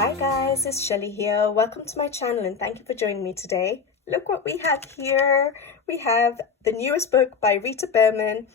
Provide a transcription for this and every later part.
Hi guys, it's Shelly here. Welcome to my channel and thank you for joining me today. Look what we have here. We have the newest book by Rita Berman,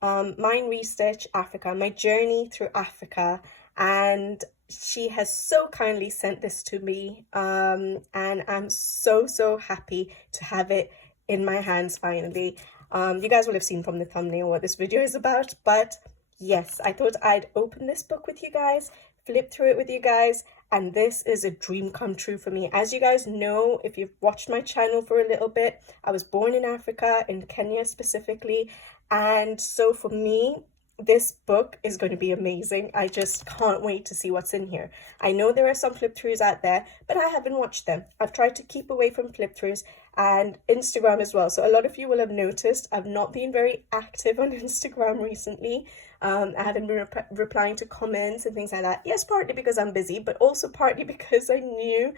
Meine, Reise, Afrika, my journey through Africa. And she has so kindly sent this to me, and I'm so happy to have it in my hands finally. You guys will have seen from the thumbnail what this video is about, but yes, I thought I'd open this book with you guys, flip through it with you guys, and this is a dream come true for me. As you guys know, if you've watched my channel for a little bit, I was born in Africa, in Kenya specifically, and so for me, this book is going to be amazing. I just can't wait to see what's in here. I know there are some flip throughs out there, but I haven't watched them. I've tried to keep away from flip throughs and Instagram as well. So a lot of you will have noticed I've not been very active on Instagram recently. I haven't been replying to comments and things like that. Yes, partly because I'm busy, but also partly because I knew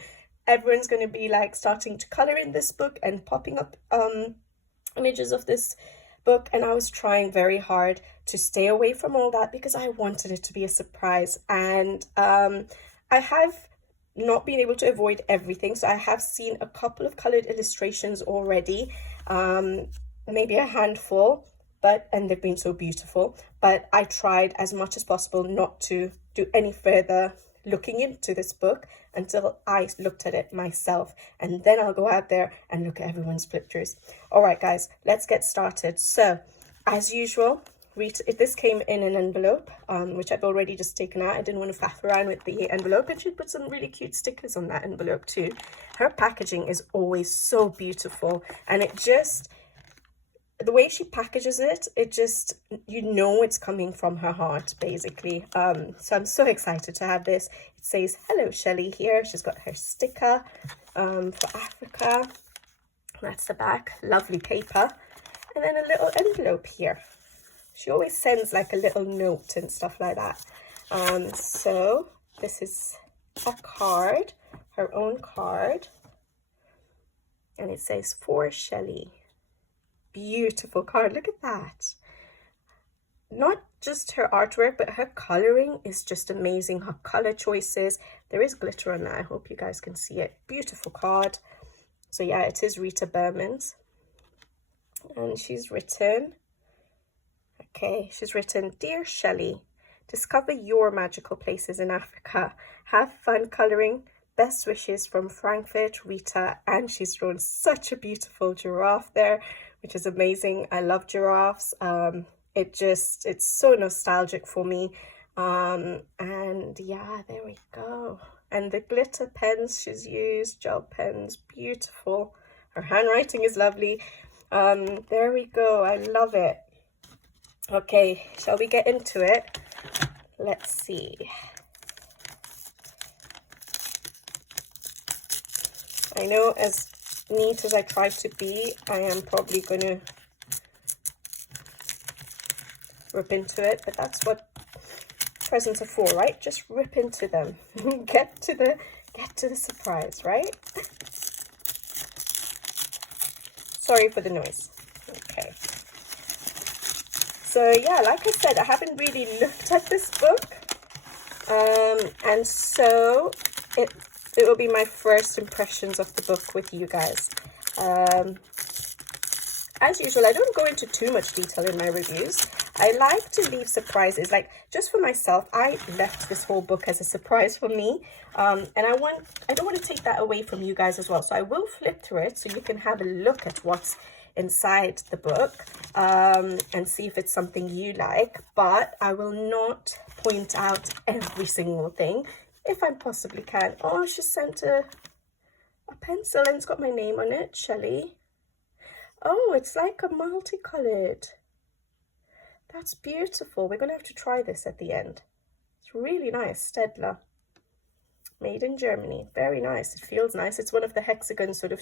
everyone's going to be like starting to color in this book and popping up images of this book, and I was trying very hard to stay away from all that because I wanted it to be a surprise. And I have not been able to avoid everything, so I have seen a couple of colored illustrations already, maybe a handful, and they've been so beautiful, but I tried as much as possible not to do any further looking into this book until I looked at it myself, and then I'll go out there and look at everyone's flip throughs. All right guys, let's get started. So as usual, this came in an envelope, which I've already just taken out. I didn't want to faff around with the envelope, and she put some really cute stickers on that envelope too. Her packaging is always so beautiful, and the way she packages it, you know it's coming from her heart, basically. So I'm so excited to have this. It says, "Hello, Shelly" here. She's got her sticker for Africa. That's the back. Lovely paper. And then a little envelope here. She always sends like a little note and stuff like that. So this is a card, her own card. And it says, "For Shelly." Beautiful card. Look at that. Not just her artwork, but her coloring is just amazing. Her color choices. There is glitter on that. I hope you guys can see it. Beautiful card. So yeah, it is Rita Berman's. And she's written, "Dear Shelly, discover your magical places in Africa. Have fun coloring. Best wishes from Frankfurt, Rita." And she's drawn such a beautiful giraffe there, which is amazing. I love giraffes. It's so nostalgic for me. And yeah, there we go. And the glitter pens she's used, gel pens, beautiful. Her handwriting is lovely. There we go. I love it. Okay, shall we get into it? Let's see. I know as neat as I try to be, I am probably going to rip into it, but that's what presents are for, right? Just rip into them. get to the surprise, right? Sorry for the noise. Okay. So yeah, like I said, I haven't really looked at this book, and so it will be my first impressions of the book with you guys. As usual, I don't go into too much detail in my reviews. I like to leave surprises, like just for myself. I left this whole book as a surprise for me, and I don't want to take that away from you guys as well. So I will flip through it so you can have a look at what's inside the book, and see if it's something you like, but I will not point out every single thing if I possibly can. Oh, she sent a pencil and it's got my name on it, Shelly. Oh, it's like a multicolored. That's beautiful. We're going to have to try this at the end. It's really nice. Stedler. Made in Germany. Very nice. It feels nice. It's one of the hexagon sort of,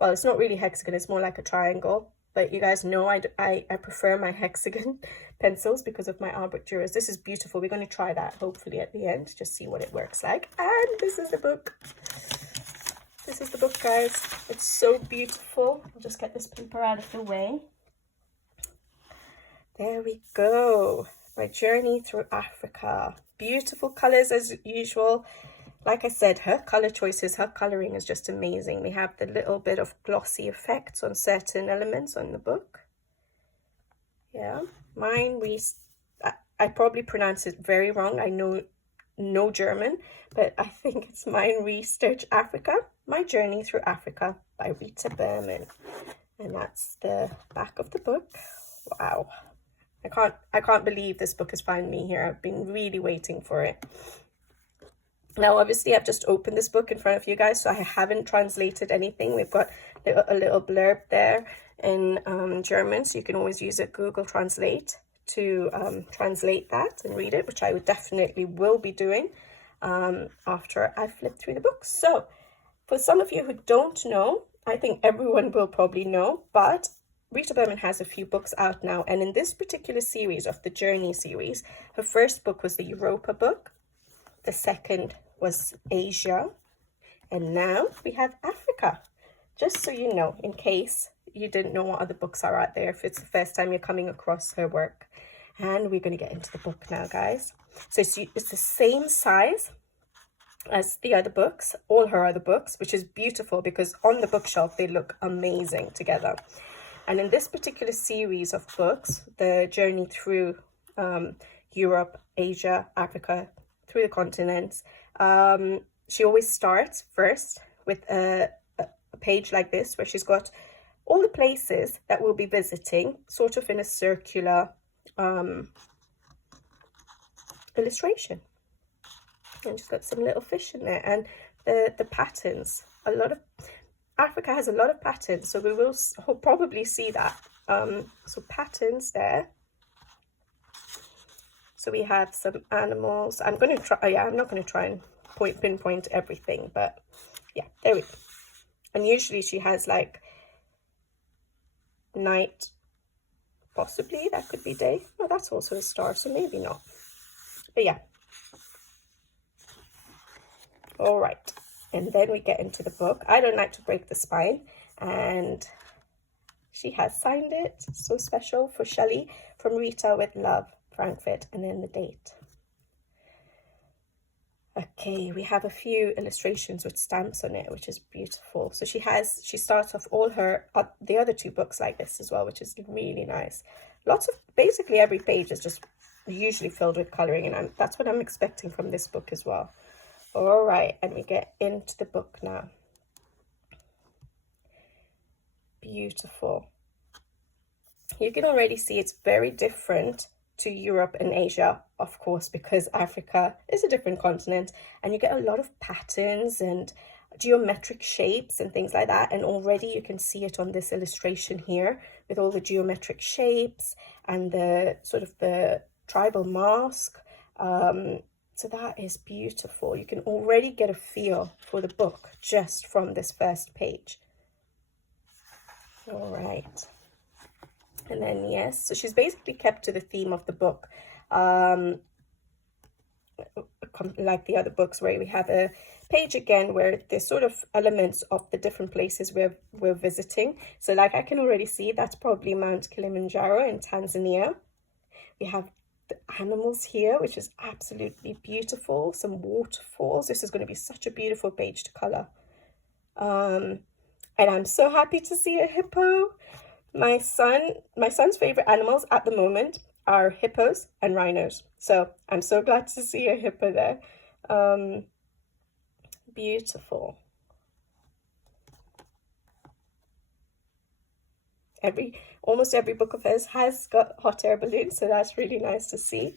well, it's not really hexagon. It's more like a triangle. But you guys know I prefer my hexagon pencils because of my arbitrators. This is beautiful. We're going to try that hopefully at the end. Just see what it works like. And this is the book. This is the book, guys. It's so beautiful. I'll just get this paper out of the way. There we go. My journey through Africa. Beautiful colors as usual. Like I said, her color choices, her coloring is just amazing. We have the little bit of glossy effects on certain elements on the book. Yeah, Mine, I probably pronounce it very wrong. I know no German, but I think it's Meine, Reise, Durch, Afrika. My Journey Through Africa by Rita Berman. And that's the back of the book. Wow. I can't believe this book has found me here. I've been really waiting for it. Now, obviously, I've just opened this book in front of you guys, so I haven't translated anything. We've got a little blurb there in German, so you can always use a Google Translate to translate that and read it, which I would definitely will be doing after I flip through the book. So, for some of you who don't know, I think everyone will probably know, but Rita Berman has a few books out now, and in this particular series of the Journey series, her first book was the Europa book, the second was Asia, and now we have Africa. Just so you know, in case you didn't know what other books are out there, if it's the first time you're coming across her work. And we're going to get into the book now, guys. So it's the same size as the other books, all her other books, which is beautiful because on the bookshelf they look amazing together. And in this particular series of books, the journey through Europe, Asia, Africa, through the continents, she always starts first with a page like this where she's got all the places that we'll be visiting sort of in a circular illustration. And she's got some little fish in there, and the patterns, Africa has a lot of patterns, so we will probably see that. So patterns there. So we have some animals. I'm going to try, I'm not going to try and pinpoint everything, but yeah, there we go. And usually she has like night, possibly, that could be day. Oh, that's also a star, so maybe not. But yeah. All right. And then we get into the book. I don't like to break the spine, and she has signed it. So special for Shelley, from Rita with love, Frankfurt, and then the date. Okay, we have a few illustrations with stamps on it, which is beautiful. So she starts off all her the other two books like this as well, which is really nice. Lots of, basically every page is just usually filled with coloring, and that's what I'm expecting from this book as well. All right, and we get into the book now. Beautiful. You can already see it's very different to Europe and Asia, of course, because Africa is a different continent, and you get a lot of patterns and geometric shapes and things like that. And already you can see it on this illustration here with all the geometric shapes and the sort of the tribal mask. So that is beautiful. You can already get a feel for the book just from this first page. All right. And then, yes, so she's basically kept to the theme of the book. Like the other books, where we have a page again where there's sort of elements of the different places we're visiting. So like I can already see that's probably Mount Kilimanjaro in Tanzania. We have the animals here, which is absolutely beautiful. Some waterfalls. This is going to be such a beautiful page to color. And I'm so happy to see a hippo. My son's favorite animals at the moment are hippos and rhinos. So I'm so glad to see a hippo there. Beautiful. Almost every book of hers has got hot air balloons, so that's really nice to see.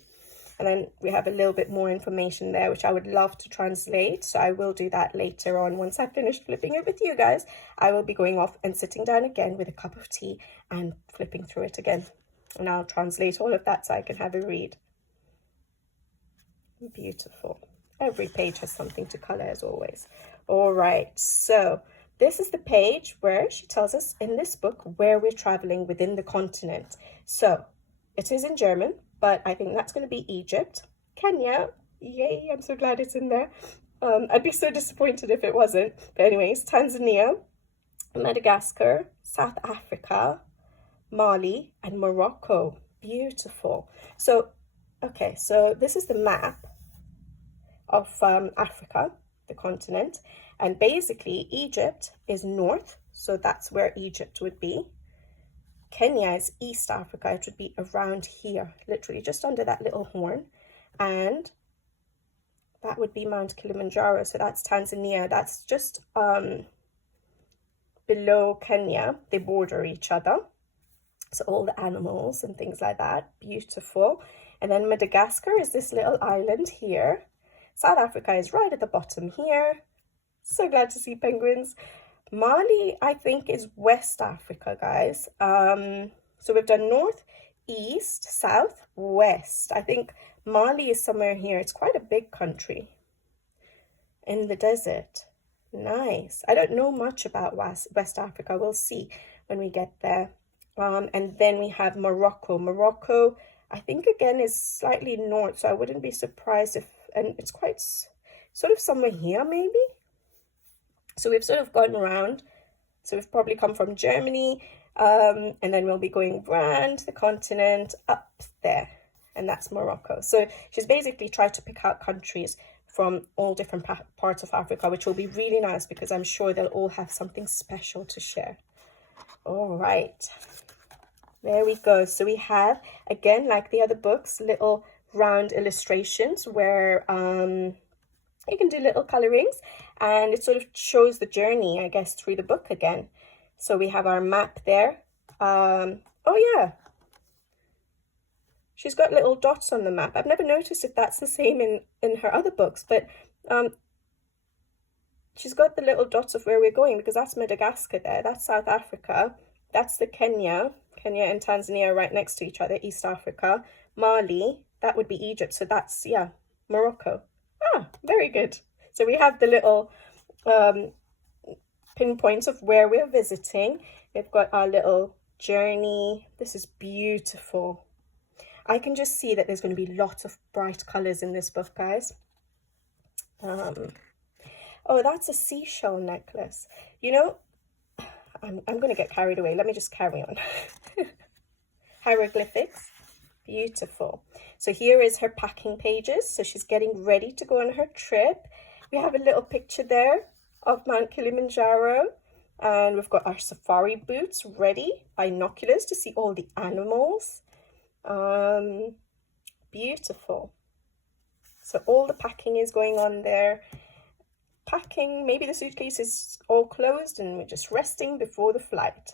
And then we have a little bit more information there, which I would love to translate. So I will do that later on. Once I've finished flipping it with you guys, I will be going off and sitting down again with a cup of tea and flipping through it again. And I'll translate all of that so I can have a read. Beautiful. Every page has something to color as always. All right, so this is the page where she tells us in this book where we're traveling within the continent. So it is in German, but I think that's going to be Egypt. Kenya, yay, I'm so glad it's in there. I'd be so disappointed if it wasn't. But anyways, Tanzania, Madagascar, South Africa, Mali, and Morocco. Beautiful. So, okay, so this is the map of Africa. the continent. And basically Egypt is north, so that's where Egypt would be. Kenya is East Africa. It would be around here, literally just under that little horn. And that would be Mount Kilimanjaro. So that's Tanzania. That's just below Kenya. They border each other. So all the animals and things like that. Beautiful. And then Madagascar is this little island here. South Africa is right at the bottom here. So glad to see penguins. Mali, I think, is West Africa, guys. So we've done north, east, south, west. I think Mali is somewhere here. It's quite a big country in the desert. Nice. I don't know much about West Africa. We'll see when we get there. And then we have Morocco. Morocco, I think, again, is slightly north, so I wouldn't be surprised if, and it's quite sort of somewhere here, maybe. So we've sort of gone around. So we've probably come from Germany, and then we'll be going around the continent up there, and that's Morocco. So she's basically tried to pick out countries from all different parts of Africa, which will be really nice because I'm sure they'll all have something special to share. All right, there we go. So we have, again, like the other books, little round illustrations where you can do little colorings, and it sort of shows the journey, I guess, through the book again. So we have our map there. Oh yeah, she's got little dots on the map. I've never noticed if that's the same in her other books, but she's got the little dots of where we're going, because that's Madagascar there, that's South Africa, that's the Kenya and Tanzania right next to each other, East Africa. Mali, that would be Egypt, so that's, yeah, Morocco. Ah, very good. So we have the little pinpoints of where we're visiting. We've got our little journey. This is beautiful. I can just see that there's going to be lots of bright colors in this book, guys. Oh, that's a seashell necklace. You know, I'm going to get carried away. Let me just carry on. Hieroglyphics. Beautiful. So here is her packing pages. So she's getting ready to go on her trip. We have a little picture there of Mount Kilimanjaro. And we've got our safari boots ready, binoculars to see all the animals. Beautiful. So all the packing is going on there. Packing, maybe the suitcase is all closed and we're just resting before the flight.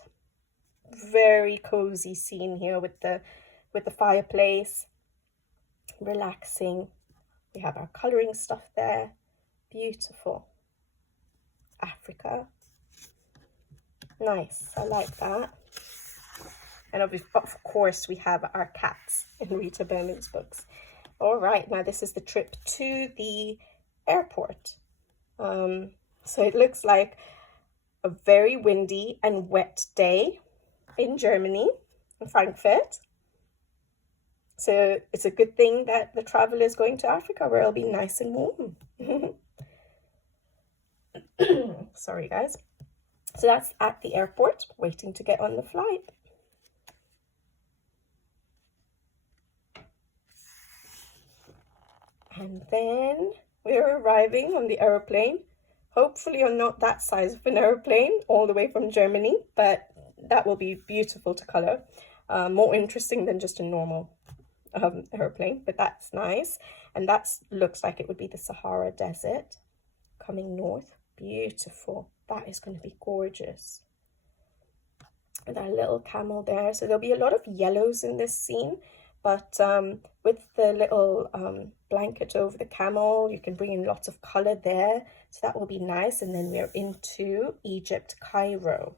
Very cozy scene here with the fireplace. Relaxing. We have our coloring stuff there. Beautiful. Africa. Nice, I like that. And of course we have our cats in Rita Berman's books. All right, now this is the trip to the airport. So it looks like a very windy and wet day in Germany, in Frankfurt. So it's a good thing that the travel is going to Africa, where it'll be nice and warm. Sorry, guys. So that's at the airport, waiting to get on the flight. And then we're arriving on the aeroplane. Hopefully on not that size of an aeroplane, all the way from Germany, but that will be beautiful to color. More interesting than just a normal aeroplane, but that's nice. And that looks like it would be the Sahara Desert coming north. Beautiful. That is going to be gorgeous. With our little camel there. So there'll be a lot of yellows in this scene, but with the little blanket over the camel, you can bring in lots of color there. So that will be nice. And then we're into Egypt, Cairo.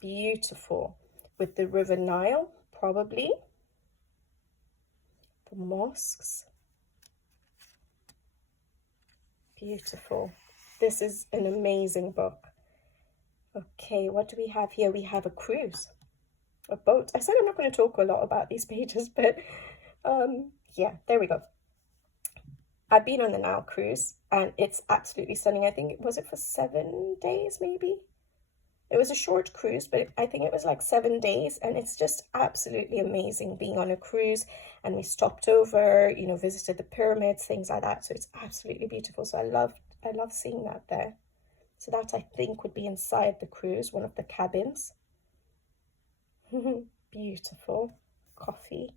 Beautiful. With the River Nile, probably. The mosques. Beautiful. This is an amazing book. Okay, what do we have here? We have a cruise, a boat. I said I'm not going to talk a lot about these pages, but yeah, there we go. I've been on the Nile cruise and it's absolutely stunning. I think, was it for 7 days maybe? It was a short cruise, but I think it was like 7 days, and it's just absolutely amazing being on a cruise. And we stopped over, you know, visited the pyramids, things like that. So it's absolutely beautiful. So I I love seeing that there. So that I think would be inside the cruise, one of the cabins. Beautiful coffee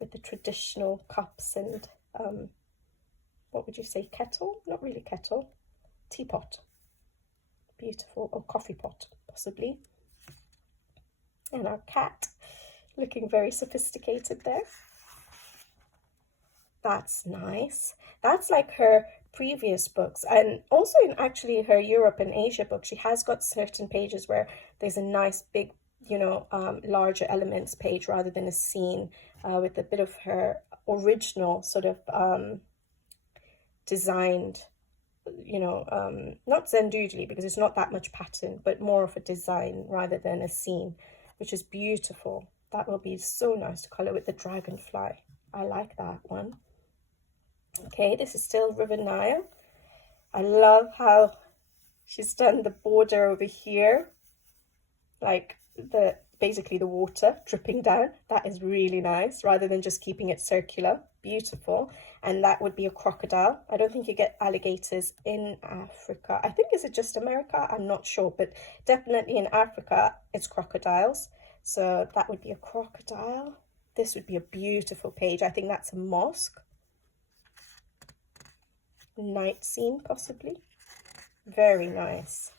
with the traditional cups and what would you say, kettle? Not really kettle, teapot. Beautiful, or coffee pot possibly. And our cat looking very sophisticated there. That's nice. That's like her previous books, and also in actually her Europe and Asia book, she has got certain pages where there's a nice big, you know, larger elements page rather than a scene with a bit of her original sort of designed, you know, not zendoodly because it's not that much pattern, but more of a design rather than a scene, which is beautiful. That will be so nice to color with the dragonfly. I like that one. Okay, this is still River Nile. I love how she's done the border over here, like basically the water dripping down. That is really nice, rather than just keeping it circular. Beautiful. And that would be a crocodile. I don't think you get alligators in Africa. I think, is it just America? I'm not sure, but definitely in Africa it's crocodiles. So that would be a crocodile. This would be a beautiful page. I think that's a mosque. Night scene possibly. Very nice.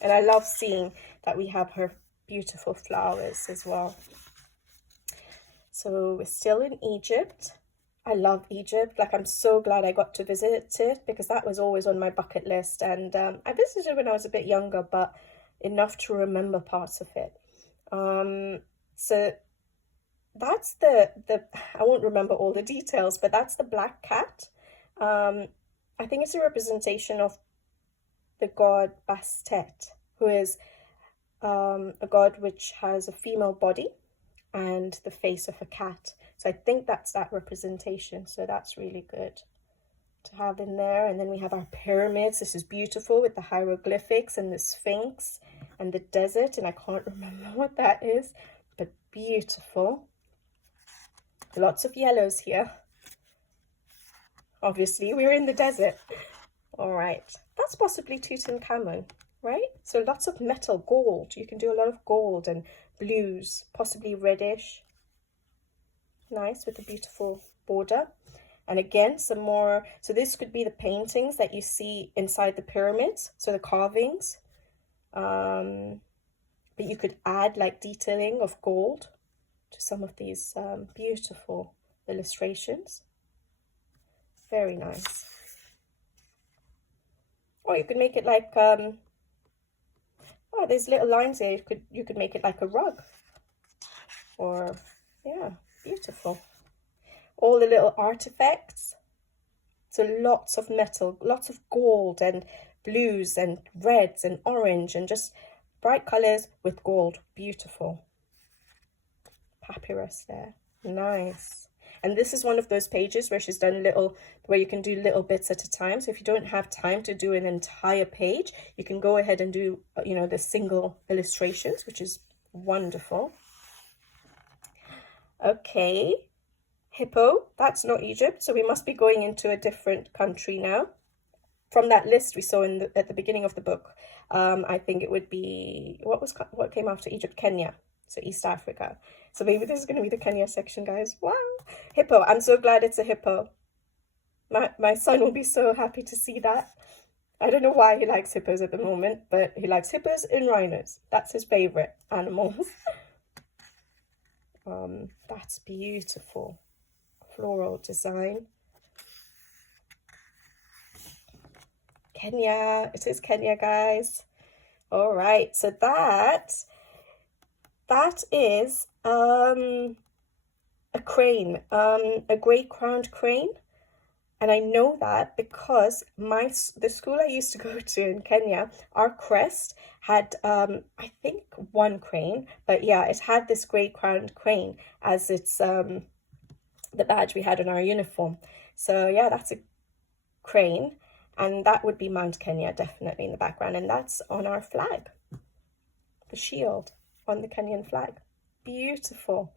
And I love seeing that we have her beautiful flowers as well. So we're still in Egypt. I love Egypt. Like, I'm so glad I got to visit it because that was always on my bucket list. And I visited when I was a bit younger, but enough to remember parts of it. So that's the I won't remember all the details, but that's the black cat. I think it's a representation of the god Bastet, who is a god which has a female body and the face of a cat. So I think that's that representation. So that's really good to have in there. And then we have our pyramids. This is beautiful with the hieroglyphics and the Sphinx and the desert. And I can't remember what that is, but beautiful. Lots of yellows here. Obviously, we're in the desert. All right, that's possibly Tutankhamun, right? So lots of metal, gold. You can do a lot of gold and blues, possibly reddish. Nice, with a beautiful border. And again, some more. So this could be the paintings that you see inside the pyramids, so the carvings. But you could add like detailing of gold to some of these beautiful illustrations. Very nice. Or you could make it like oh, there's little lines there. You could make it like a rug. Or yeah, beautiful. All the little artifacts. So lots of metal, lots of gold and blues and reds and orange and just bright colors with gold. Beautiful. Papyrus there. Nice. And this is one of those pages where she's done where you can do little bits at a time. So if you don't have time to do an entire page, you can go ahead and do, you know, the single illustrations, which is wonderful. Okay, hippo, that's not Egypt. So we must be going into a different country now. From that list we saw at the beginning of the book, I think it would be, what came after Egypt? Kenya. So East Africa. So maybe this is going to be the Kenya section, guys. Wow. Hippo. I'm so glad it's a hippo. My son will be so happy to see that. I don't know why he likes hippos at the moment, but he likes hippos and rhinos. That's his favorite animals. That's beautiful. Floral design. Kenya. It is Kenya, guys. All right. So that is a crane, a great-crowned crane. And I know that because the school I used to go to in Kenya, our crest had, I think, one crane. But yeah, it had this great-crowned crane as its the badge we had on our uniform. So yeah, that's a crane. And that would be Mount Kenya, definitely in the background. And that's on our flag, the shield on the Kenyan flag. Beautiful.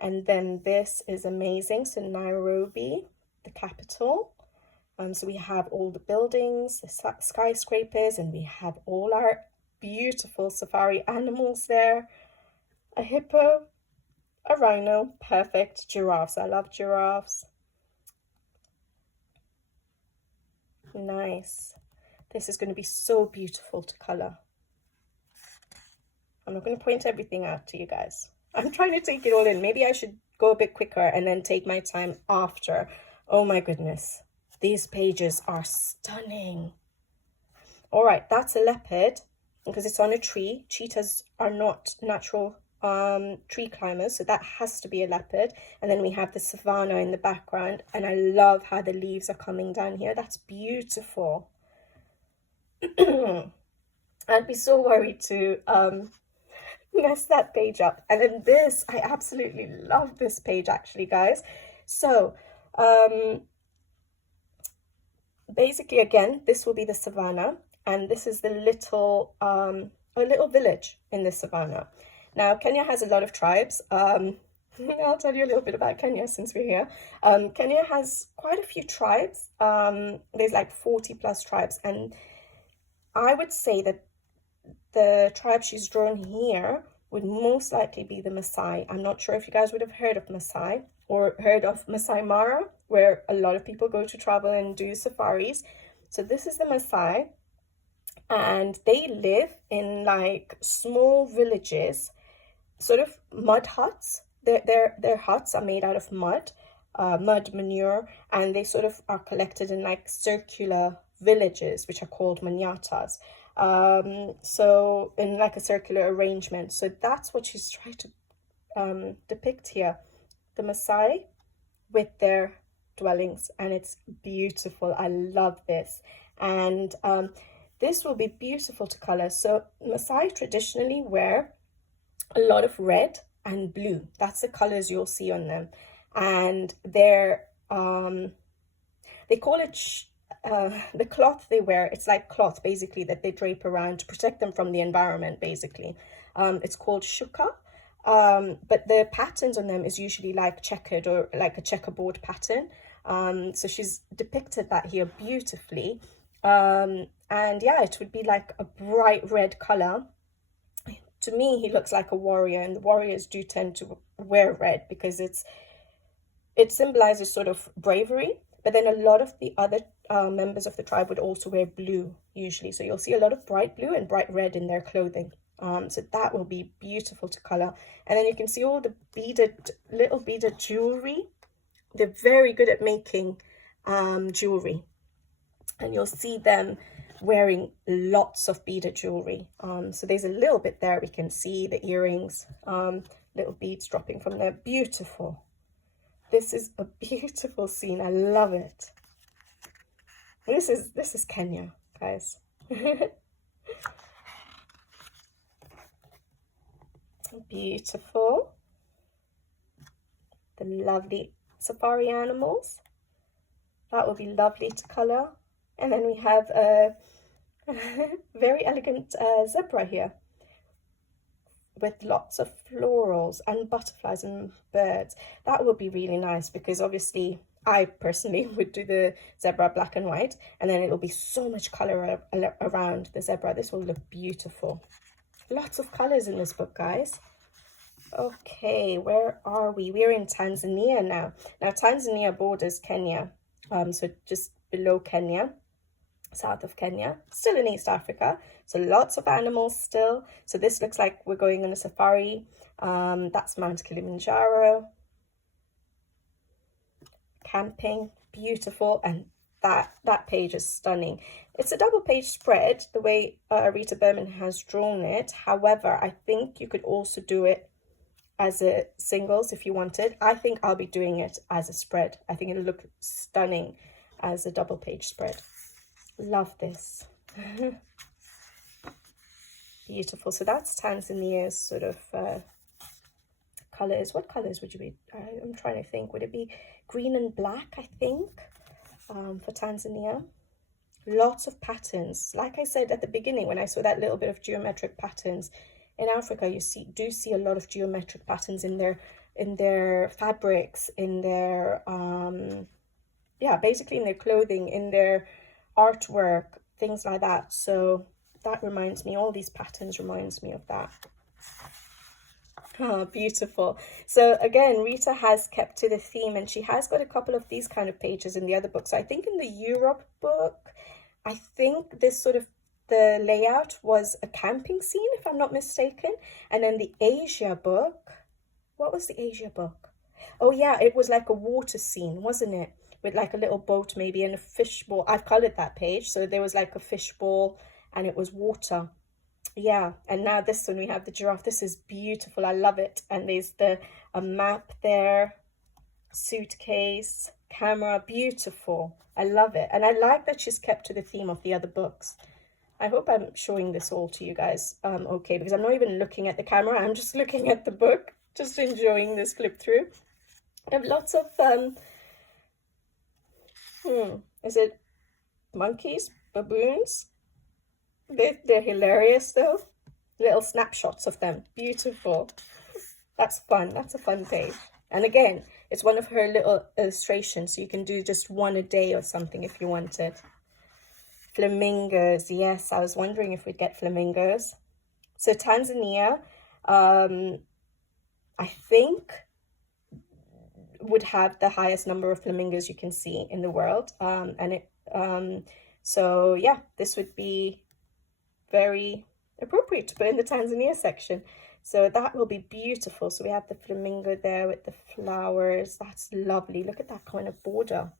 And then this is amazing. So Nairobi, the capital. So we have all the buildings, the skyscrapers, and we have all our beautiful safari animals there. A hippo, a rhino, perfect. Giraffes, I love giraffes. Nice. This is going to be so beautiful to colour. I'm not going to point everything out to you guys. I'm trying to take it all in. Maybe I should go a bit quicker and then take my time after. Oh my goodness. These pages are stunning. All right, that's a leopard because it's on a tree. Cheetahs are not natural tree climbers, so that has to be a leopard. And then we have the savannah in the background, and I love how the leaves are coming down here. That's beautiful. I'd be so worried to mess that page up. And then this, I absolutely love this page actually, guys. So basically, again, this will be the savannah, and this is the little a little village in the savannah. Now, Kenya has a lot of tribes. I'll tell you a little bit about Kenya since we're here. Kenya has quite a few tribes. There's like 40 plus tribes, and I would say that the tribe she's drawn here would most likely be the Maasai. I'm not sure if you guys would have heard of Maasai or heard of Masai Mara, where a lot of people go to travel and do safaris. So this is the Maasai, and they live in like small villages, sort of mud huts. Their huts are made out of mud, mud manure, and they sort of are collected in like circular villages, which are called manyatas. So in like a circular arrangement. So that's what she's trying to depict here, the Maasai with their dwellings, and it's beautiful. I love this, and this will be beautiful to color. So Maasai traditionally wear a lot of red and blue. That's the colors you'll see on them, and they're they call it the cloth they wear. It's like cloth basically that they drape around to protect them from the environment basically. It's called shuka, but the patterns on them is usually like checkered or like a checkerboard pattern. So she's depicted that here beautifully, and yeah, it would be like a bright red color. To me, he looks like a warrior, and the warriors do tend to wear red because it symbolizes sort of bravery. But then a lot of the other members of the tribe would also wear blue usually. So you'll see a lot of bright blue and bright red in their clothing. So that will be beautiful to color. And then you can see all the little beaded jewelry. They're very good at making jewelry. And you'll see them wearing lots of beaded jewelry. So there's a little bit there. We can see the earrings, little beads dropping from there. Beautiful. This is a beautiful scene. I love it. This is Kenya, guys. Beautiful. The lovely safari animals. That will be lovely to color. And then we have a very elegant zebra here with lots of florals and butterflies and birds. That would be really nice because obviously I personally would do the zebra black and white, and then it'll be so much color around the zebra. This will look beautiful. Lots of colors in this book, guys. Okay, where are we? We're in Tanzania now. Now Tanzania borders Kenya, so just below Kenya, south of Kenya, still in East Africa. So lots of animals still. So this looks like we're going on a safari. That's Mount Kilimanjaro. Camping, beautiful, and that page is stunning. It's a double page spread the way Rita Berman has drawn it. However, I think you could also do it as a singles if you wanted. I think I'll be doing it as a spread. I think it'll look stunning as a double page spread. Love this. Beautiful. So that's Tanzania's sort of colors. What colors would you be? I'm trying to think. Would it be green and black, I think, for Tanzania? Lots of patterns. Like I said at the beginning, when I saw that little bit of geometric patterns, in Africa you do see a lot of geometric patterns in their fabrics, in their yeah, basically in their clothing, in their artwork, things like that. So that reminds me, all these patterns reminds me of that. Oh, beautiful. So again, Rita has kept to the theme, and she has got a couple of these kind of pages in the other books. I think in the Europe book, I think this sort of, the layout was a camping scene, if I'm not mistaken. And then the Asia book, what was the Asia book? Oh yeah, it was like a water scene, wasn't it? With like a little boat maybe and a fishbowl. I've colored that page. So there was like a fishbowl and it was water. Yeah, and now this one we have the giraffe. This is beautiful. I love it. And there's a map there, suitcase, camera, beautiful. I love it. And I like that she's kept to the theme of the other books. I hope I'm showing this all to you guys okay, because I'm not even looking at the camera. I'm just looking at the book, just enjoying this flip through. I have lots of is it monkeys, baboons? They're hilarious though. Little snapshots of them. Beautiful. That's fun. That's a fun page. And again, it's one of her little illustrations, so you can do just one a day or something if you wanted. Flamingos. Yes, I was wondering if we'd get flamingos. So Tanzania, I think, would have the highest number of flamingos you can see in the world. So yeah, this would be very appropriate to put in the Tanzania section. So that will be beautiful. So we have the flamingo there with the flowers. That's lovely. Look at that kind of border.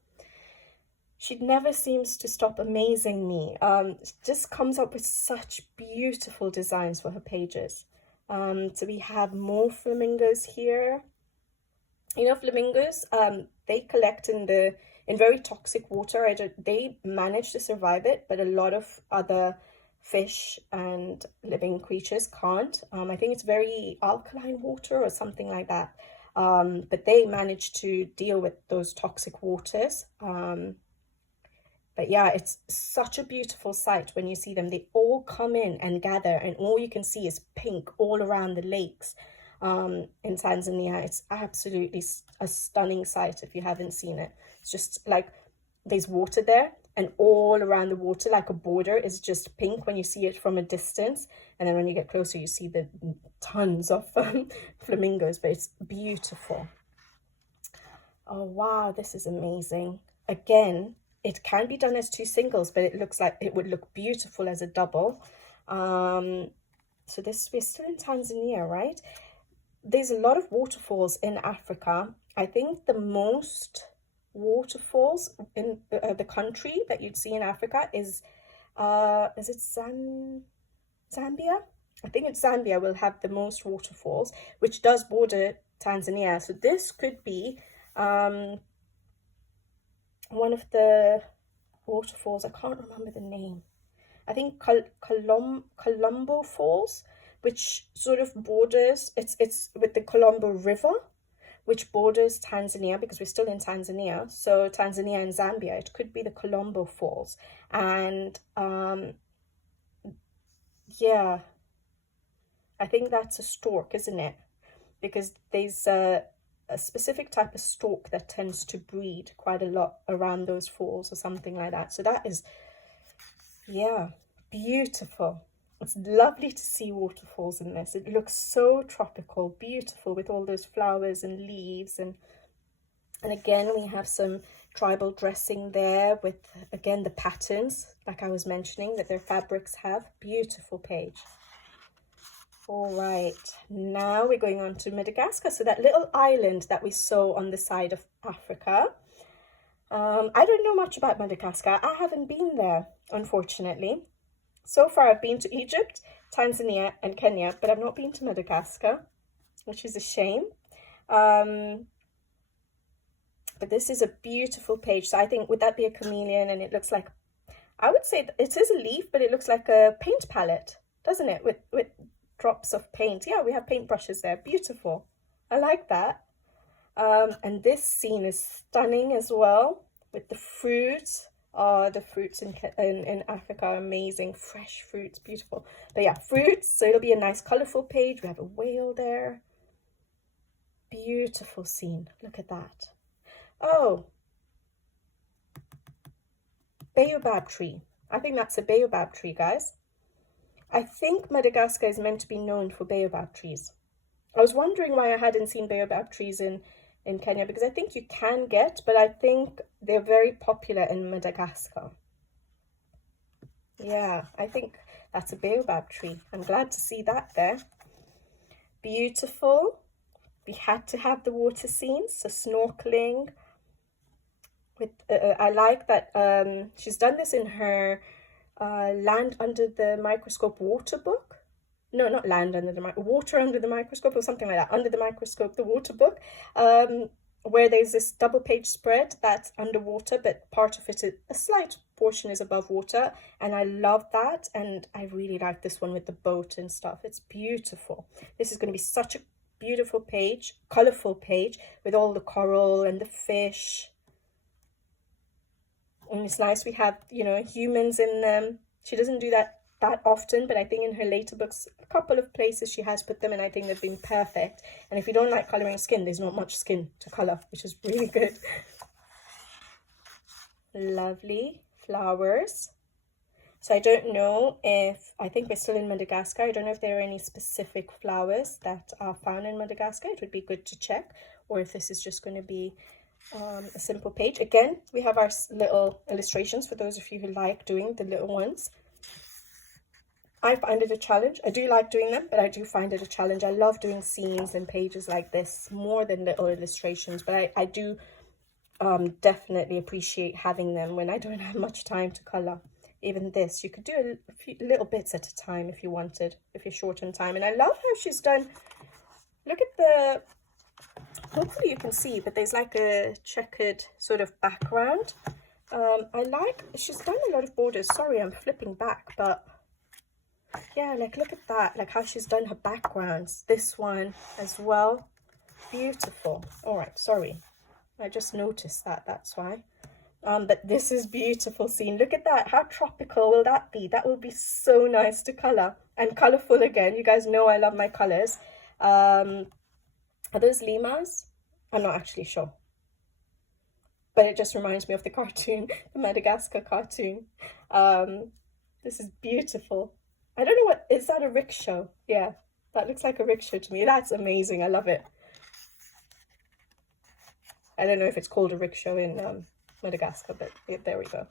She never seems to stop amazing me. Just comes up with such beautiful designs for her pages. So we have more flamingos here. You know, flamingos, they collect in very toxic water. They manage to survive it, but a lot of other fish and living creatures can't. I think it's very alkaline water or something like that. But they manage to deal with those toxic waters. But yeah, it's such a beautiful sight when you see them. They all come in and gather, and all you can see is pink all around the lakes in Tanzania. It's absolutely a stunning sight if you haven't seen it. It's just like there's water there, and all around the water, like a border, is just pink when you see it from a distance. And then when you get closer, you see the tons of flamingos, but it's beautiful. Oh, wow, this is amazing. Again, it can be done as two singles, but it looks like it would look beautiful as a double. So we're still in Tanzania, right? There's a lot of waterfalls in Africa. I think the most waterfalls in the country that you'd see in Africa is it Zambia? I think it's Zambia will have the most waterfalls, which does border Tanzania. So this could be one of the waterfalls. I can't remember the name. I think Colombo Falls, which sort of borders, it's with the Colombo River, which borders Tanzania, because we're still in Tanzania. So Tanzania and Zambia, it could be the Colombo Falls. And yeah, I think that's a stork, isn't it? Because there's a specific type of stork that tends to breed quite a lot around those falls or something like that. So that is, yeah, beautiful. It's lovely to see waterfalls in this. It looks so tropical, beautiful, with all those flowers and leaves. And again, we have some tribal dressing there with, again, the patterns, like I was mentioning, that their fabrics have. Beautiful page. All right, now we're going on to Madagascar. So that little island that we saw on the side of Africa. I don't know much about Madagascar. I haven't been there, unfortunately. So far, I've been to Egypt, Tanzania, and Kenya, but I've not been to Madagascar, which is a shame. But this is a beautiful page. So I think, would that be a chameleon? And it looks like, I would say it is a leaf, but it looks like a paint palette, doesn't it? With drops of paint. Yeah, we have paintbrushes there. Beautiful. I like that. And this scene is stunning as well, with the fruits. The fruits in Africa are amazing. Fresh fruits, beautiful. But yeah, fruits. So it'll be a nice colourful page. We have a whale there. Beautiful scene. Look at that. Oh, baobab tree. I think that's a baobab tree, guys. I think Madagascar is meant to be known for baobab trees. I was wondering why I hadn't seen baobab trees in Kenya, because I think you can get, but I think they're very popular in Madagascar. Yeah, I think that's a baobab tree. I'm glad to see that there. Beautiful. We had to have the water scenes, so snorkeling. With I like that she's done this in her Land Under the Microscope water book. No, not Land Under the Water Under the Microscope, or something like that. Under the Microscope, the water book, where there's this double page spread that's underwater, but part of it, a slight portion is above water, and I love that. And I really like this one with the boat and stuff. It's beautiful. This is going to be such a beautiful page, colorful page with all the coral and the fish. And it's nice we have, you know, humans in them. She doesn't do that often, but I think in her later books, a couple of places she has put them, and I think they've been perfect. And if you don't like colouring skin, there's not much skin to colour, which is really good. Lovely flowers. So I don't know if, I think we're still in Madagascar. I don't know if there are any specific flowers that are found in Madagascar. It would be good to check, or if this is just going to be a simple page. Again, we have our little illustrations for those of you who like doing the little ones. I find it a challenge. I do like doing them, but I do find it a challenge. I love doing scenes and pages like this more than little illustrations, but I do definitely appreciate having them when I don't have much time to colour. Even this, you could do a few little bits at a time if you wanted, if you're short on time. And I love how she's done, look at the, hopefully you can see, but there's like a checkered sort of background. I like, she's done a lot of borders. Sorry, I'm flipping back, but yeah, like look at that, like how she's done her backgrounds. This one as well, beautiful. All right, sorry, I just noticed that, that's why. But this is beautiful scene. Look at that, how tropical will that be? That will be so nice to colour, and colourful again. You guys know I love my colours. Are those lemurs? I'm not actually sure, but it just reminds me of the cartoon, the Madagascar cartoon. This is beautiful. I don't know what, is that a rickshaw? Yeah, that looks like a rickshaw to me. That's amazing, I love it. I don't know if it's called a rickshaw in Madagascar, but there we go.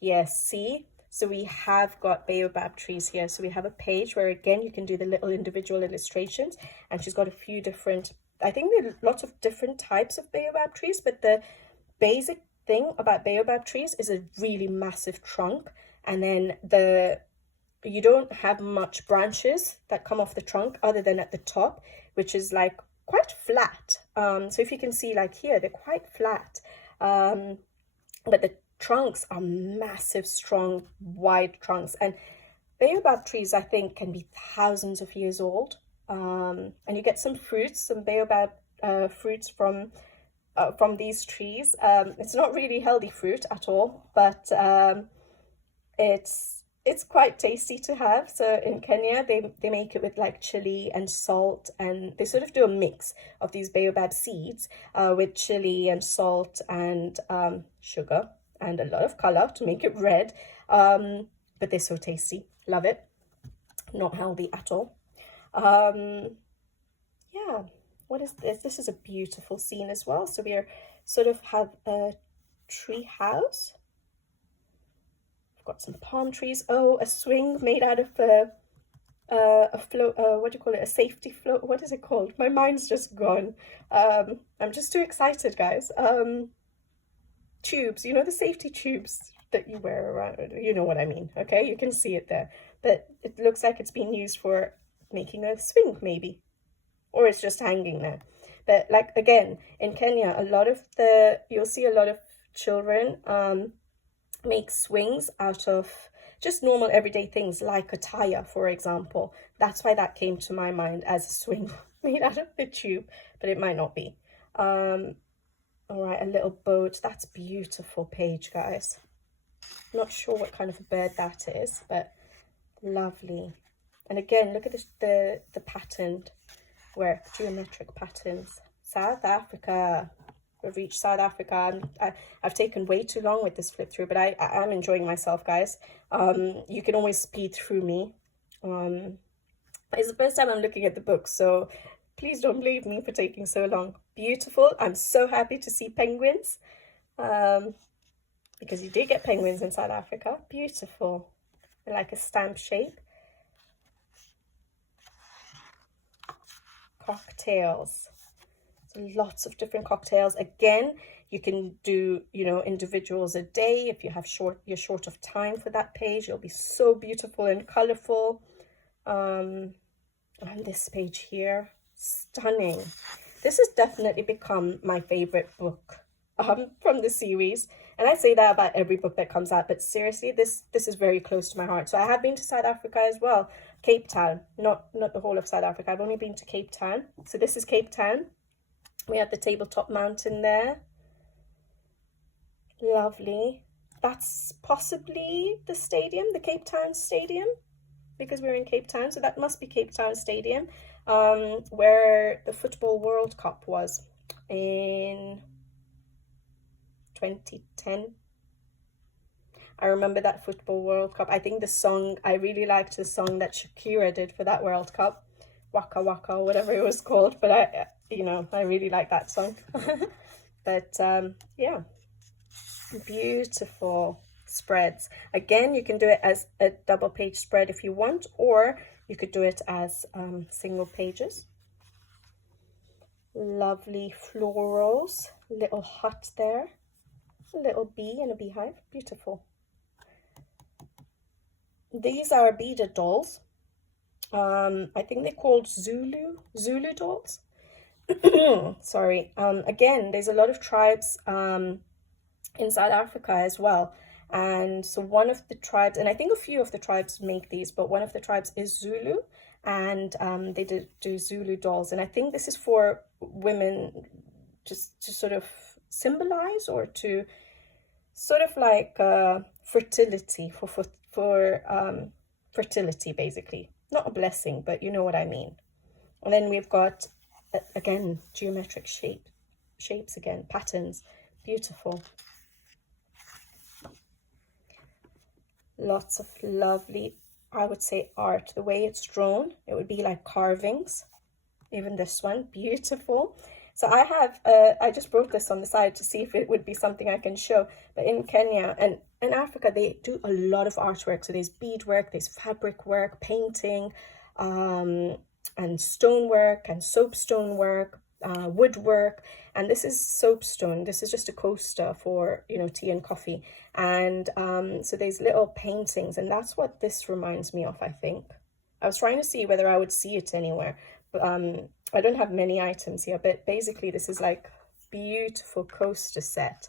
Yes, see? So we have got baobab trees here. So we have a page where, again, you can do the little individual illustrations. And she's got a few different, I think there are lots of different types of baobab trees, but the basic thing about baobab trees is a really massive trunk. And then you don't have much branches that come off the trunk other than at the top, which is like quite flat. So if you can see, like here, they're quite flat. But the trunks are massive, strong, wide trunks. And baobab trees, I think, can be thousands of years old. And you get some fruits, some baobab fruits from these trees. It's not really healthy fruit at all, but it's quite tasty to have. So in Kenya, they make it with like chili and salt, and they sort of do a mix of these baobab seeds with chili and salt and sugar and a lot of color to make it red. But they're so tasty. Love it. Not healthy at all. Yeah, what is this? This is a beautiful scene as well. So we are sort of have a tree house. Got some palm trees. Oh, a swing made out of a float, what do you call it, a safety float, what is it called? My mind's just gone. I'm just too excited, guys. Tubes, you know, the safety tubes that you wear around, you know what I mean. Okay, you can see it there, but it looks like it's being used for making a swing, maybe, or it's just hanging there. But like, again, in Kenya, you'll see a lot of children make swings out of just normal everyday things, like a tire, for example. That's why that came to my mind as a swing made out of the tube, but it might not be. All right, a little boat. That's beautiful page, guys. Not sure what kind of a bird that is, but lovely. And again, look at the patterned, where geometric patterns. South Africa. we've reached South Africa. I've taken way too long with this flip through, but I'm enjoying myself, guys. You can always speed through me. It's the first time I'm looking at the book, so please don't blame me for taking so long. Beautiful. I'm so happy to see penguins, because you did get penguins in South Africa. Beautiful. They're like a stamp shape. Cocktails. So lots of different cocktails. Again, you can do, you know, individuals a day. If you have you're short of time for that page, it'll be so beautiful and colorful. On this page here, stunning. This has definitely become my favorite book from the series, and I say that about every book that comes out, but seriously, this is very close to my heart. So I have been to South Africa as well, Cape Town, not the whole of South Africa. I've only been to Cape Town. So this is Cape Town. We have the tabletop mountain there. Lovely. That's possibly the stadium, the Cape Town Stadium, because we're in Cape Town. So that must be Cape Town Stadium, where the Football World Cup was in 2010. I remember that Football World Cup. I think the song, I really liked the song that Shakira did for that World Cup, Waka Waka, whatever it was called, but I really like that song. But yeah, beautiful spreads. Again, you can do it as a double page spread if you want, or you could do it as single pages. Lovely florals, little hut there, a little bee and a beehive. Beautiful. These are beaded dolls. I think they're called Zulu dolls. Sorry. Again, there's a lot of tribes in South Africa as well, and so one of the tribes, and I think a few of the tribes make these, but one of the tribes is Zulu, and they do Zulu dolls, and I think this is for women, just to sort of symbolize, or to sort of like fertility, for fertility, basically. Not a blessing, but you know what I mean. And then we've got, again, geometric shapes again, patterns. Beautiful. Lots of lovely, I would say, art. The way it's drawn, it would be like carvings. Even this one, beautiful. So I have, I just wrote this on the side to see if it would be something I can show. But in Kenya and in Africa, they do a lot of artwork. So there's beadwork, there's fabric work, painting, and stonework and soapstone work, woodwork. And this is soapstone. This is just a coaster for, you know, tea and coffee. And so there's little paintings, and that's what this reminds me of, I think. I was trying to see whether I would see it anywhere, but I don't have many items here, but basically this is like beautiful coaster set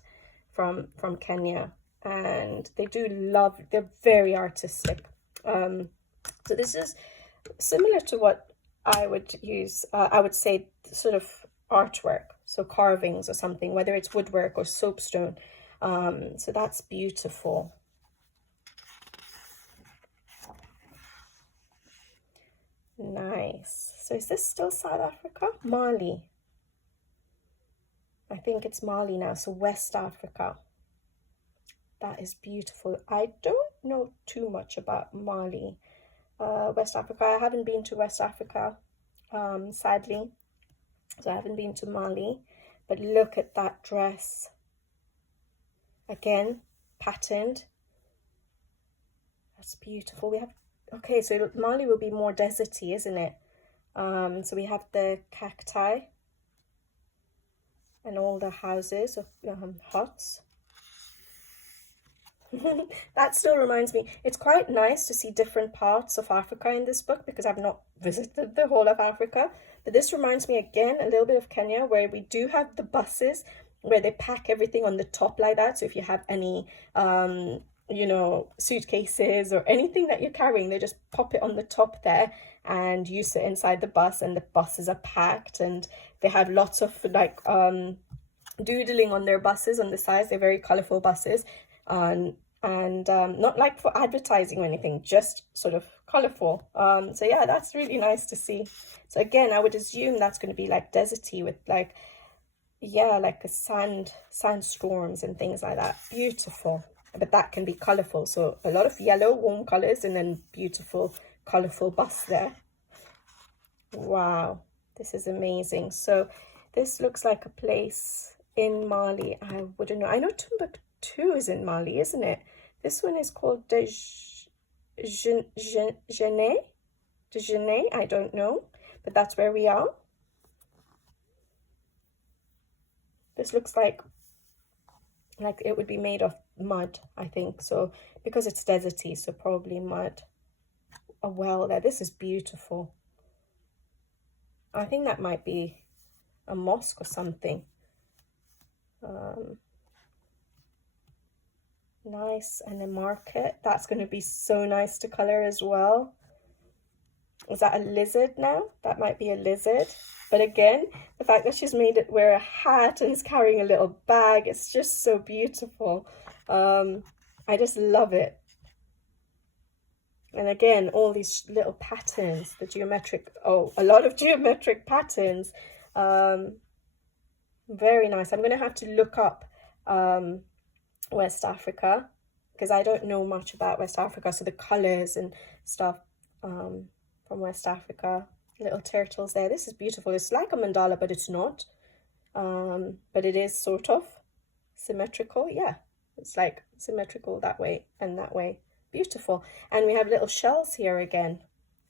from Kenya, and they do love, they're very artistic. So this is similar to what I would use, I would say sort of artwork, so carvings or something, whether it's woodwork or soapstone. So that's beautiful. Nice. So is this still South Africa? Mali. I think it's Mali now, so West Africa. That is beautiful. I don't know too much about Mali. West Africa, I haven't been to West Africa, sadly. So I haven't been to Mali, but look at that dress. Again, patterned. That's beautiful. We have, okay, so Mali will be more deserty, isn't it? So we have the cacti and all the houses of huts. That still reminds me, it's quite nice to see different parts of Africa in this book, because I've not visited the whole of Africa. But this reminds me again a little bit of Kenya, where we do have the buses where they pack everything on the top like that. So if you have any you know, suitcases or anything that you're carrying, they just pop it on the top there, and you sit inside the bus, and the buses are packed, and they have lots of like doodling on their buses on the sides. They're very colorful buses, and not like for advertising or anything, just sort of colorful. So yeah, that's really nice to see. So again, I would assume that's going to be like deserty, with like yeah, like a sandstorms and things like that. Beautiful. But that can be colorful. So a lot of yellow, warm colors, and then beautiful, colorful bust there. Wow, this is amazing. So this looks like a place in Mali. I wouldn't know. I know Timbuktu is in Mali, isn't it? This one is called Genet. I don't know, but that's where we are. This looks like it would be made of mud, I think. So because it's deserty, so probably mud. A well there. This is beautiful. I think that might be a mosque or something. Nice. And the market, that's going to be so nice to color as well. Is that a lizard now? That might be a lizard. But again, the fact that she's made it wear a hat and is carrying a little bag, it's just so beautiful. I just love it. And again, all these little patterns, the geometric, a lot of geometric patterns. Very nice. I'm going to have to look up West Africa because I don't know much about West Africa. So the colors and stuff from West Africa, little turtles there. This is beautiful. It's like a mandala, but it's not. But it is sort of symmetrical. Yeah, it's like symmetrical that way and that way. Beautiful. And we have little shells here again.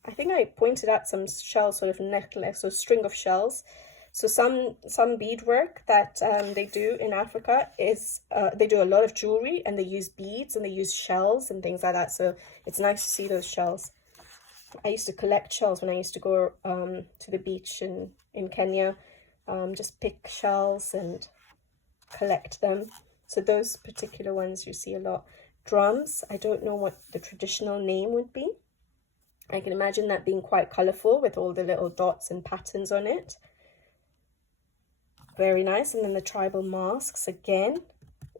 I think I pointed out some shells, sort of necklace or string of shells. So some beadwork that they do in Africa is they do a lot of jewelry and they use beads and they use shells and things like that. So it's nice to see those shells. I used to collect shells when I used to go to the beach in Kenya, just pick shells and collect them. So those particular ones you see a lot. Drums, I don't know what the traditional name would be. I can imagine that being quite colourful with all the little dots and patterns on it. Very nice. And then the tribal masks again.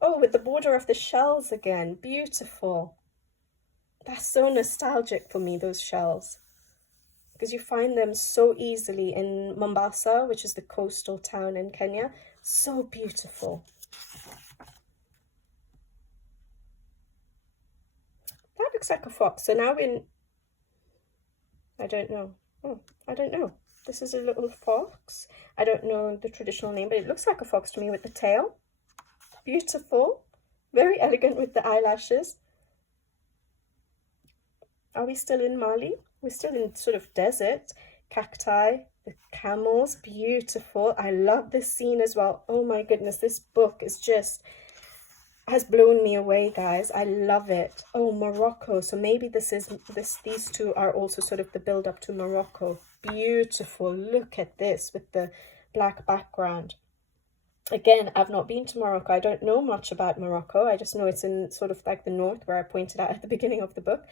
Oh, with the border of the shells again. Beautiful. That's so nostalgic for me, those shells. Because you find them so easily in Mombasa, which is the coastal town in Kenya. So beautiful. That looks like a fox. So now I don't know. Oh, I don't know. This is a little fox. I don't know the traditional name, but it looks like a fox to me with the tail. Beautiful. Very elegant with the eyelashes. Are we still in Mali? We're still in sort of desert. Cacti, the camels, beautiful. I love this scene as well. Oh my goodness, this book is just has blown me away, guys. I love it. Oh, Morocco. So maybe these two are also sort of the build up to Morocco. Beautiful. Look at this with the black background. Again, I've not been to Morocco. I don't know much about Morocco. I just know it's in sort of like the north where I pointed out at the beginning of the book.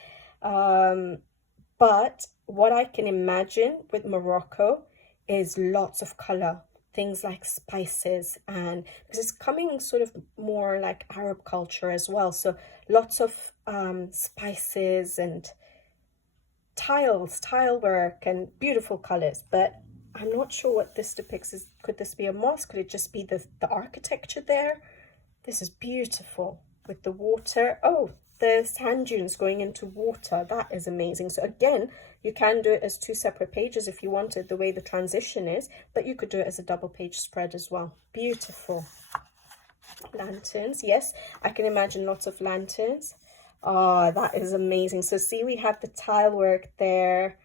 But what I can imagine with Morocco is lots of color, things like spices, and because it's coming sort of more like Arab culture as well. So lots of spices and tile work and beautiful colors. But I'm not sure what this depicts. Could this be a mosque? Could it just be the architecture there? This is beautiful with the water. Oh, the sand dunes going into water. That is amazing. So again, you can do it as two separate pages if you wanted, the way the transition is, but you could do it as a double page spread as well. Beautiful. Lanterns. Yes, I can imagine lots of lanterns. Oh, that is amazing. So see, we have the tile work there.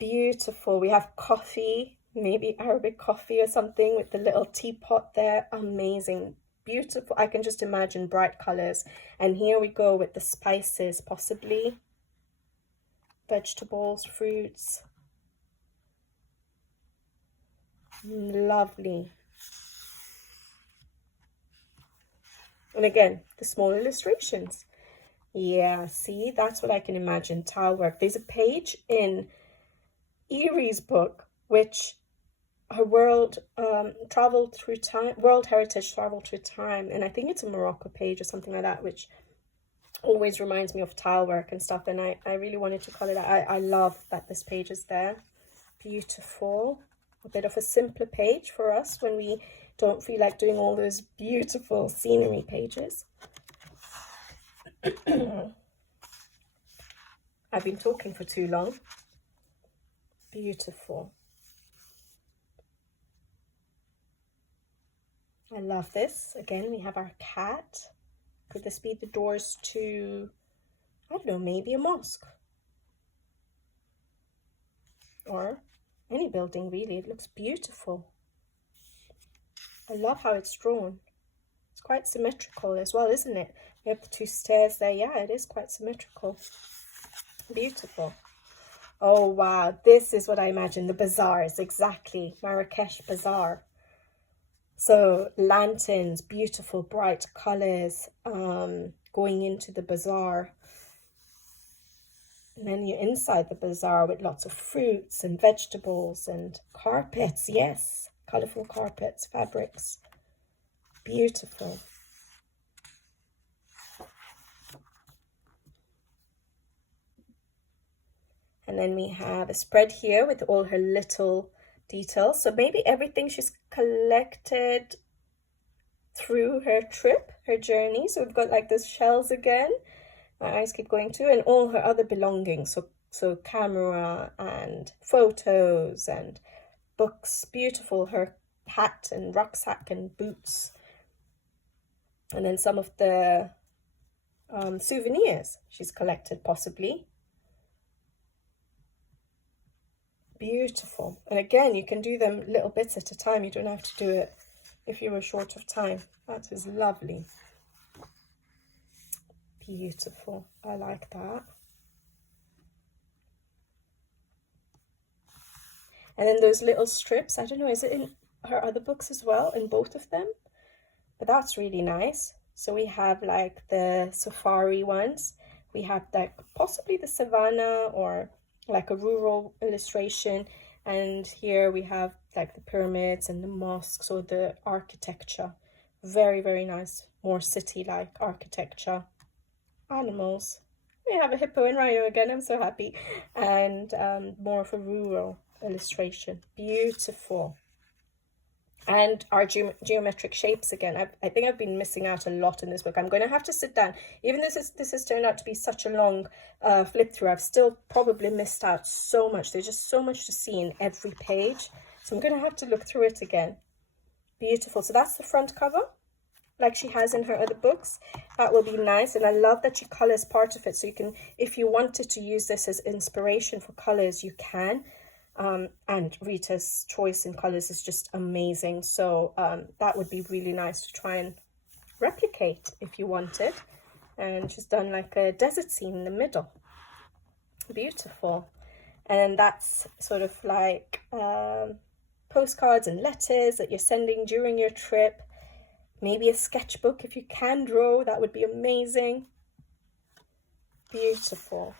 Beautiful. We have coffee, maybe Arabic coffee or something with the little teapot there. Amazing. Beautiful. I can just imagine bright colors. And here we go with the spices, possibly vegetables, fruits. Lovely. And again, the small illustrations. Yeah, see, that's what I can imagine. Tile work. There's a page in Erie's book, which her world traveled through time, world heritage traveled through time, and I think it's a Morocco page or something like that, which always reminds me of tile work and stuff, and I really wanted to call it. I love that this page is there. Beautiful. A bit of a simpler page for us when we don't feel like doing all those beautiful scenery pages. I've been talking for too long. Beautiful. I love this. Again, we have our cat. Could this be the doors to, I don't know, maybe a mosque? Or any building, really. It looks beautiful. I love how it's drawn. It's quite symmetrical as well, isn't it? We have the two stairs there. Yeah, it is quite symmetrical. Beautiful. Oh, wow. This is what I imagine. The bazaars, exactly. Marrakesh Bazaar. So lanterns, beautiful bright colors going into the bazaar. And then you're inside the bazaar with lots of fruits and vegetables and carpets. Yes, colorful carpets, fabrics. Beautiful. And then we have a spread here with all her little details. So maybe everything she's collected through her trip, her journey. So we've got like this shells again. My eyes keep going to, and all her other belongings. So camera and photos and books. Beautiful. Her hat and rucksack and boots. And then some of the souvenirs she's collected, possibly. Beautiful. And again, you can do them little bits at a time. You don't have to do it if you were short of time. That is lovely. Beautiful. I like that. And then those little strips, I don't know, is it in her other books as well, in both of them? But that's really nice. So we have like the safari ones. We have like possibly the savannah or like a rural illustration, and here we have like the pyramids and the mosques or the architecture. Very, very nice, more city-like architecture. Animals, we have a hippo and rhino again, I'm so happy, and more of a rural illustration. Beautiful. And our geometric shapes again. I think I've been missing out a lot in this book. I'm going to have to sit down. Even though this has turned out to be such a long flip through, I've still probably missed out so much. There's just so much to see in every page. So I'm going to have to look through it again. Beautiful. So that's the front cover, like she has in her other books. That will be nice. And I love that she colors part of it. So you can, if you wanted to use this as inspiration for colors, you can. And Rita's choice in colors is just amazing. So that would be really nice to try and replicate if you wanted. And she's done like a desert scene in the middle. Beautiful. And that's sort of like postcards and letters that you're sending during your trip. Maybe a sketchbook if you can draw. That would be amazing. Beautiful.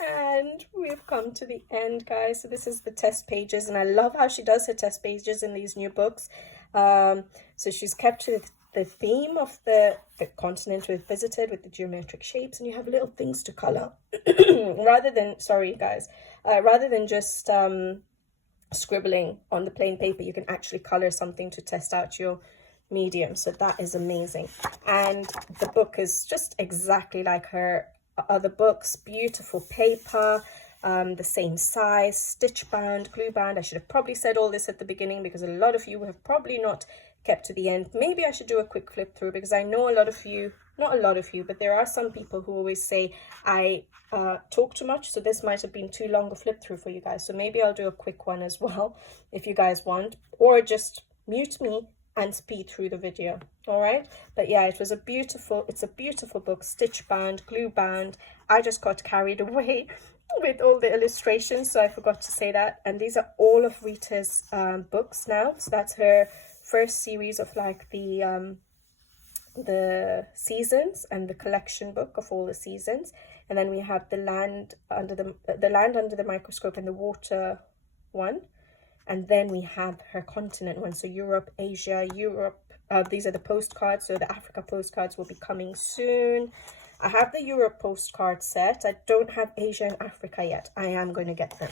And we've come to the end, guys. So this is the test pages, and I love how she does her test pages in these new books. So she's kept to the theme of the continent we've visited with the geometric shapes, and you have little things to color rather than, sorry guys, rather than just scribbling on the plain paper. You can actually color something to test out your medium. So that is amazing. And the book is just exactly like her other books. Beautiful paper, the same size, stitch bound, glue bound. I should have probably said all this at the beginning because a lot of you have probably not kept to the end. Maybe I should do a quick flip through because I know a lot of you, not a lot of you, but there are some people who always say I talk too much, so this might have been too long a flip through for you guys. So maybe I'll do a quick one as well if you guys want, or just mute me and speed through the video. All right, but yeah, it's a beautiful book, stitch bound, glue bound. I just got carried away with all the illustrations, so I forgot to say that. And these are all of Rita's books now. So that's her first series of like the seasons and the collection book of all the seasons. And then we have the land under the microscope and the water one. And then we have her continent one. So Europe, Asia, Europe. These are the postcards. So the Africa postcards will be coming soon. I have the Europe postcard set. I don't have Asia and Africa yet. I am going to get them.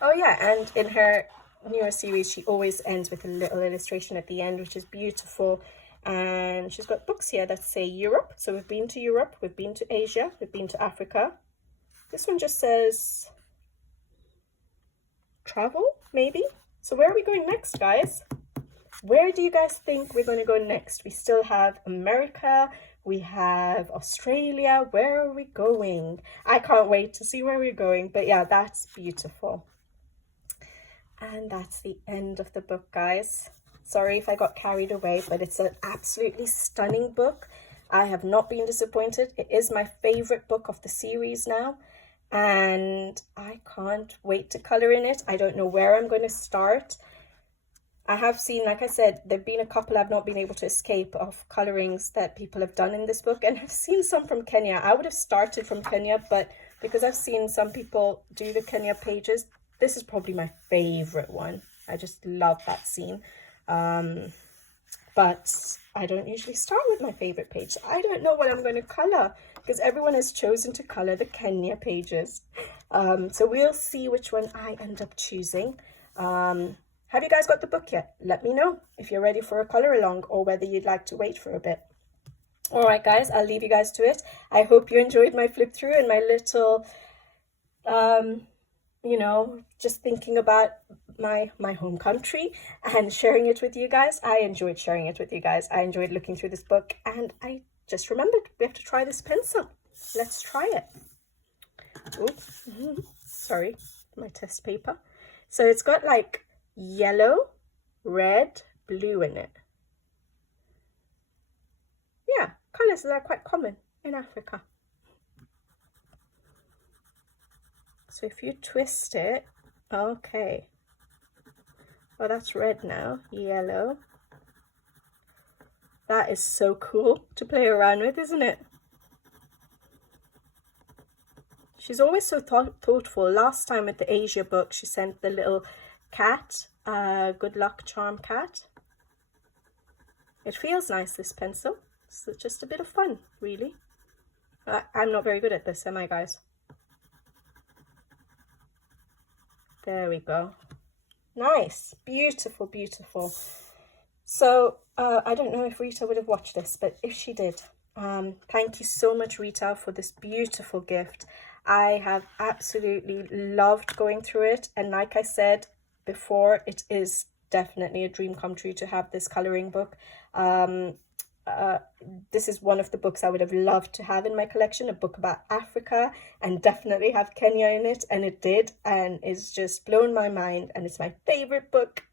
Oh yeah, and in her newer series, she always ends with a little illustration at the end, which is beautiful. And she's got books here that say Europe. So we've been to Europe, we've been to Asia, we've been to Africa. This one just says travel, maybe. So where are we going next, guys? Where do you guys think we're going to go next? We still have America, we have Australia. Where are we going? I can't wait to see where we're going. But yeah, that's beautiful. And that's the end of the book, guys. Sorry if I got carried away, but it's an absolutely stunning book. I have not been disappointed. It is my favorite book of the series now, and I can't wait to color in it. I don't know where I'm going to start. I have seen, like I said, there have been a couple I've not been able to escape of colorings that people have done in this book, and I've seen some from Kenya. I would have started from Kenya, but because I've seen some people do the Kenya pages, this is probably my favorite one. I just love that scene. But I don't usually start with my favorite page. I don't know what I'm going to color because everyone has chosen to color the Kenya pages. So we'll see which one I end up choosing. Have you guys got the book yet? Let me know if you're ready for a color along or whether you'd like to wait for a bit. All right, guys, I'll leave you guys to it. I hope you enjoyed my flip through and my little, you know, just thinking about my home country and sharing it with you guys. I enjoyed sharing it with you guys. I enjoyed looking through this book, and I just remembered we have to try this pencil. Let's try it. Oops, sorry, my test paper. So it's got like yellow, red, blue in it. Yeah, colors that are quite common in Africa. So if you twist it, okay. Oh, that's red now, yellow. That is so cool to play around with, isn't it? She's always so thoughtful. Last time with the Asia book, she sent the little cat, good luck charm cat. It feels nice, this pencil. It's just a bit of fun, really. I'm not very good at this, am I, guys? There we go. Nice, beautiful, beautiful. So I don't know if Rita would have watched this, but if she did, thank you so much, Rita, for this beautiful gift. I have absolutely loved going through it, and like I said before, it is definitely a dream come true to have this coloring book. This is one of the books I would have loved to have in my collection, a book about Africa, and definitely have Kenya in it, and it did, and it's just blown my mind, and it's my favorite book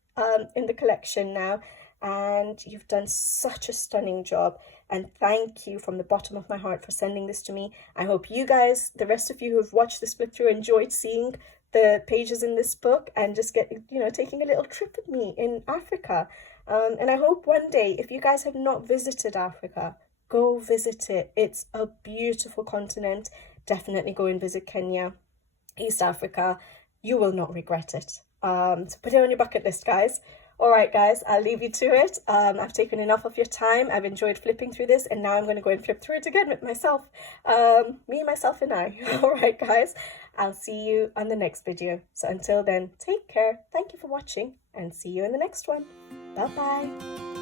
in the collection now. And you've done such a stunning job, and thank you from the bottom of my heart for sending this to me. I hope you guys, the rest of you who have watched this flip through, enjoyed seeing the pages in this book and just taking a little trip with me in Africa. And I hope one day, if you guys have not visited Africa, go visit it. It's a beautiful continent. Definitely go and visit Kenya, East Africa. You will not regret it. So put it on your bucket list, guys. All right, guys, I'll leave you to it. I've taken enough of your time. I've enjoyed flipping through this, and now I'm going to go and flip through it again with myself. Me, myself, and I. All right, guys, I'll see you on the next video. So until then, take care. Thank you for watching, and see you in the next one. Bye-bye.